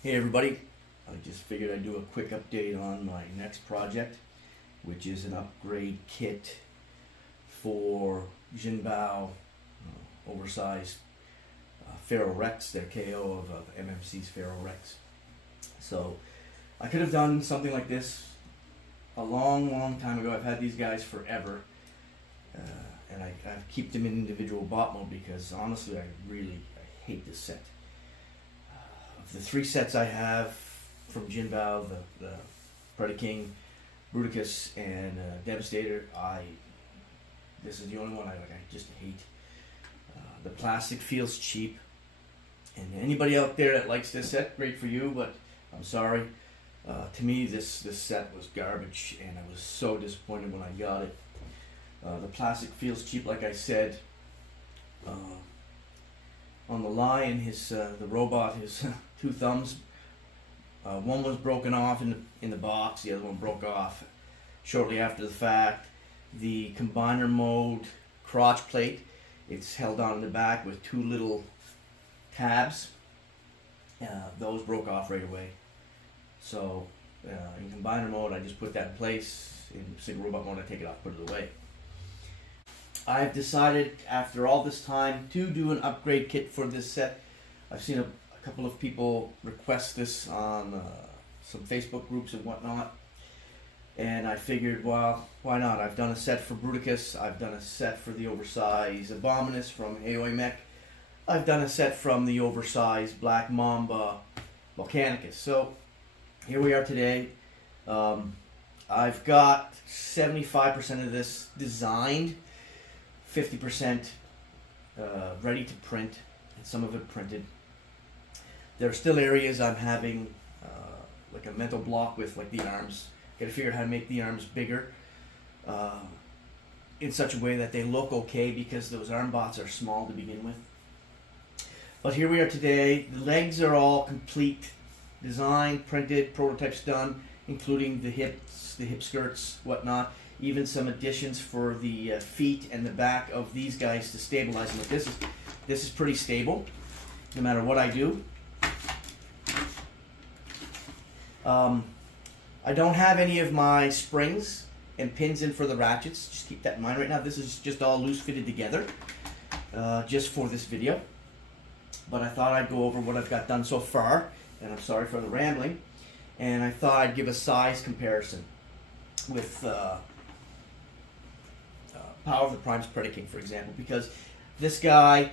Hey everybody, I just figured I'd do a quick update on my next project, which is an upgrade kit for Jinbao oversized Faro Rex, their KO of MMC's Faro Rex. So I could have done something like this a long time ago. I've had these guys forever, and I keep them in individual bot mode because honestly I hate this set. The three sets I have from Jinbao, the Predaking, Bruticus, and Devastator, this is the only one I like. I just hate. The plastic feels cheap, and anybody out there that likes this set, great for you. But I'm sorry. To me, this set was garbage, and I was so disappointed when I got it. The plastic feels cheap, like I said. On the lion, the robot, his two thumbs. One was broken off in the box. The other one broke off shortly after the fact. The combiner mode crotch plate, it's held on in the back with two little tabs. Those broke off right away. So in combiner mode, I just put that in place. In single robot mode, I take it off, put it away. I've decided after all this time to do an upgrade kit for this set. I've seen a couple of people request this on some Facebook groups and whatnot, and I figured, well, why not? I've done a set for Bruticus, I've done a set for the oversized Abominus from Aoi Mech, I've done a set from the oversized Black Mamba Volcanicus. So here we are today. I've got 75% of this designed, 50% ready to print, and some of it printed. There are still areas I'm having like a mental block with, like the arms. Gotta figure out how to make the arms bigger in such a way that they look okay, because those arm bots are small to begin with. But here we are today. The legs are all complete, designed, printed, prototypes done, including the hips, the hip skirts, whatnot. Even some additions for the feet and the back of these guys to stabilize them. But this is pretty stable, no matter what I do. I don't have any of my springs and pins in for the ratchets. Just keep that in mind right now. This is just all loose fitted together, just for this video. But I thought I'd go over what I've got done so far, and I'm sorry for the rambling. And I thought I'd give a size comparison with Power of the Prime's Predaking, for example, because this guy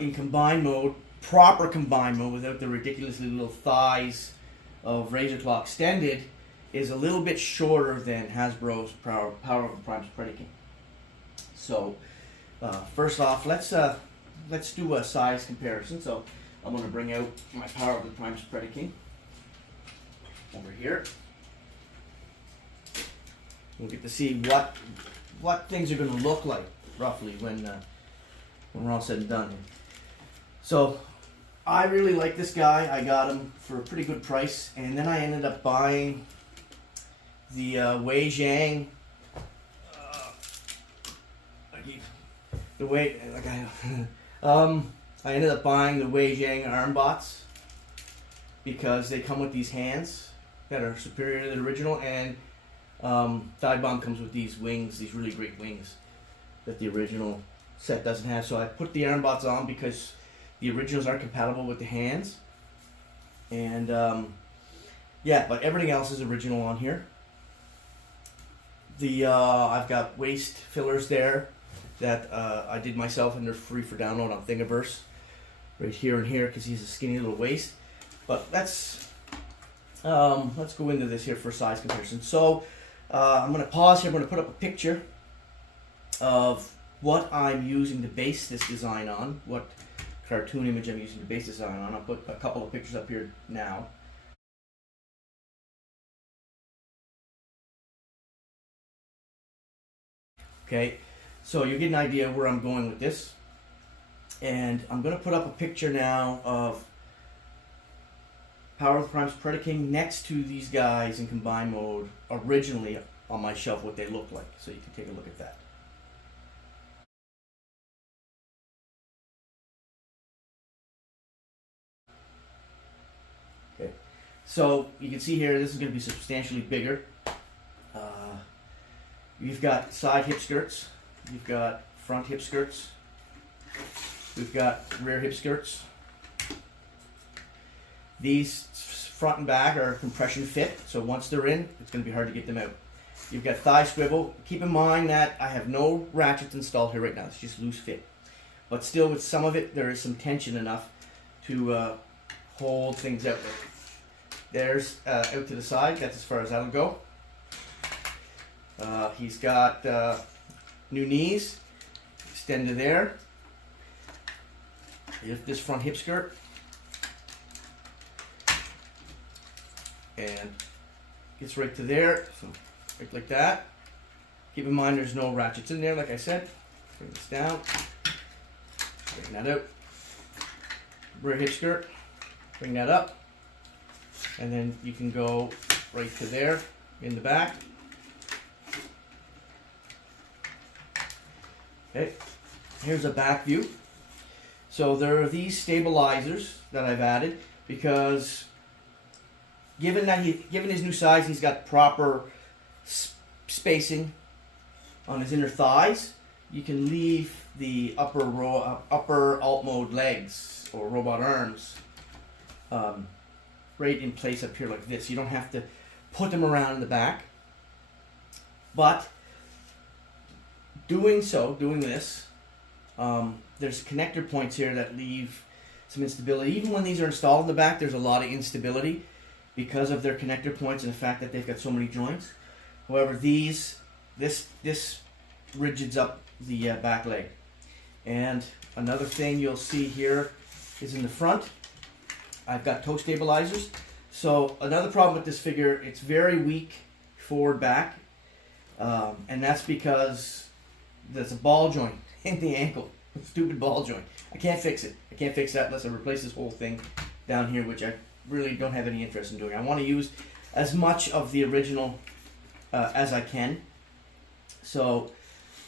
in combined mode, proper combined mode, without the ridiculously little thighs of Razor Claw Extended, is a little bit shorter than Hasbro's Power of the Prime's Predaking. So first off, let's do a size comparison. So I'm going to bring out my Power of the Prime's Predaking over here. We'll get to see what things are going to look like roughly when we're all said and done. So I really like this guy. I got him for a pretty good price, and then I ended up buying the Wei Zhang. I ended up buying the Wei Zhang arm bots because they come with these hands that are superior to the original, and Thigh Bomb comes with these wings, these really great wings that the original set doesn't have. So I put the arm bots on because the originals aren't compatible with the hands. And yeah, but everything else is original on here. I've got waist fillers there that I did myself, and they're free for download on Thingiverse, right here and here, because he's a skinny little waist. But let's go into this here for size comparison. So I'm going to pause here. I'm going to put up a picture of what I'm using to base this design on, what cartoon image I'm using to base this design on. I'll put a couple of pictures up here now. Okay, so you get an idea where I'm going with this. And I'm going to put up a picture now of Power of the Prime's Predaking next to these guys in combined mode originally on my shelf, what they look like. So you can take a look at that. Okay. So you can see here, this is going to be substantially bigger. You've got side hip skirts, you've got front hip skirts, we've got rear hip skirts. These front and back are compression fit, so once they're in, it's going to be hard to get them out. You've got thigh swivel. Keep in mind that I have no ratchets installed here right now, it's just loose fit. But still, with some of it, there is some tension enough to hold things out there. There's out to the side, that's as far as that'll go. He's got new knees, extend to there. Lift this front hip skirt. And gets right to there, so right like that. Keep in mind there's no ratchets in there, like I said. Bring this down, bring that out. Rear hip skirt, bring that up. And then you can go right to there in the back. Okay, here's a back view. So there are these stabilizers that I've added because given his new size, he's got proper spacing on his inner thighs. You can leave the upper alt mode legs or robot arms right in place up here like this. You don't have to put them around in the back. But doing this, there's connector points here that leave some instability. Even when these are installed in the back, there's a lot of instability because of their connector points and the fact that they've got so many joints. However, this rigids up the back leg. And another thing you'll see here is in the front, I've got toe stabilizers. So another problem with this figure, it's very weak forward back, and that's because there's a ball joint in the ankle. Stupid ball joint. I can't fix it. I can't fix that unless I replace this whole thing down here, which I really don't have any interest in doing. I want to use as much of the original as I can. So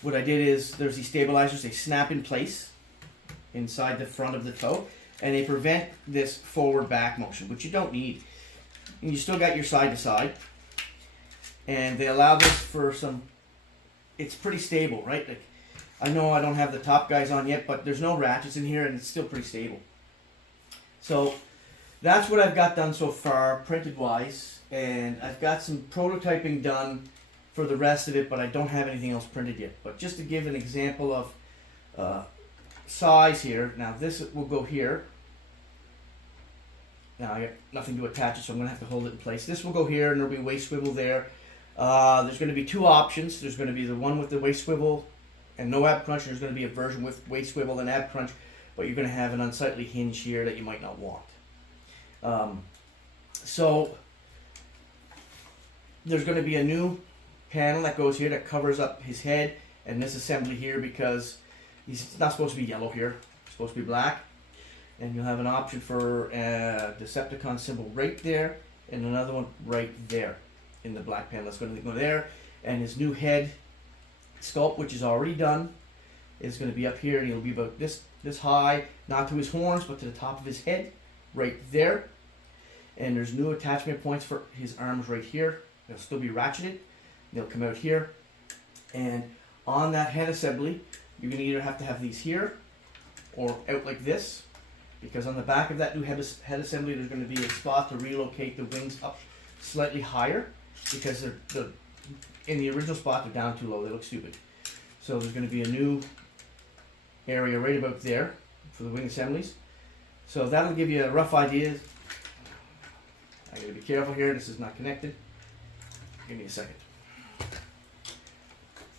what I did is there's these stabilizers. They snap in place inside the front of the toe, and they prevent this forward back motion, which you don't need. And you still got your side to side, and they allow this for some. It's pretty stable, right? Like, I know I don't have the top guys on yet, but there's no ratchets in here, and it's still pretty stable. So that's what I've got done so far, printed wise, and I've got some prototyping done for the rest of it, but I don't have anything else printed yet. But just to give an example of size here, now this will go here. Now I got nothing to attach it, so I'm going to have to hold it in place. This will go here, and there'll be a waist swivel there. There's going to be two options. There's going to be the one with the waist swivel and no ab crunch. There's going to be a version with waist swivel and ab crunch, but you're going to have an unsightly hinge here that you might not want. So there's going to be a new panel that goes here that covers up his head and this assembly here because he's not supposed to be yellow here. It's supposed to be black. And you'll have an option for a Decepticon symbol right there and another one right there in the black panel. That's going to go there. And his new head sculpt, which is already done, is going to be up here, and it'll be about this high, not to his horns, but to the top of his head, right there. And there's new attachment points for his arms right here. They'll still be ratcheted. They'll come out here. And on that head assembly, you're going to either have to have these here or out like this, because on the back of that new head assembly, there's going to be a spot to relocate the wings up slightly higher, because they're in the original spot, they're down too low. They look stupid. So there's going to be a new area right about there for the wing assemblies. So that'll give you a rough idea. I gotta be careful here. This is not connected. Give me a second.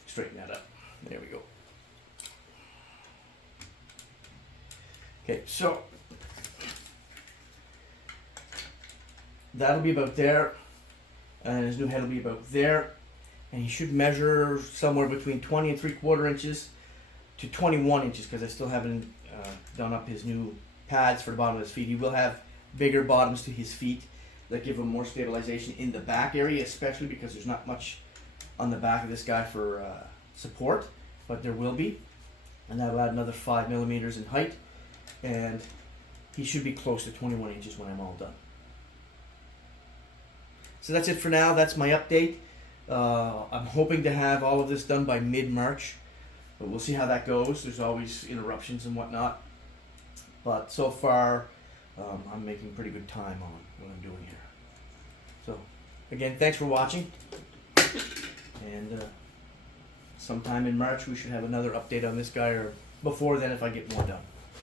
Straighten that up. There we go. Okay, so that'll be about there, and his new head will be about there, and he should measure somewhere between 20 and 3/4 inches to 21 inches, because I still haven't done up his new pads for the bottom of his feet. He will have bigger bottoms to his feet that give him more stabilization in the back area, especially because there's not much on the back of this guy for support, but there will be, and that'll add another 5 millimeters in height, and he should be close to 21 inches when I'm all done. So that's it for now. That's my update. I'm hoping to have all of this done by mid-March, but we'll see how that goes. There's always interruptions and whatnot. But so far, I'm making pretty good time on what I'm doing here. So, again, thanks for watching. And sometime in March, we should have another update on this guy, or before then if I get more done.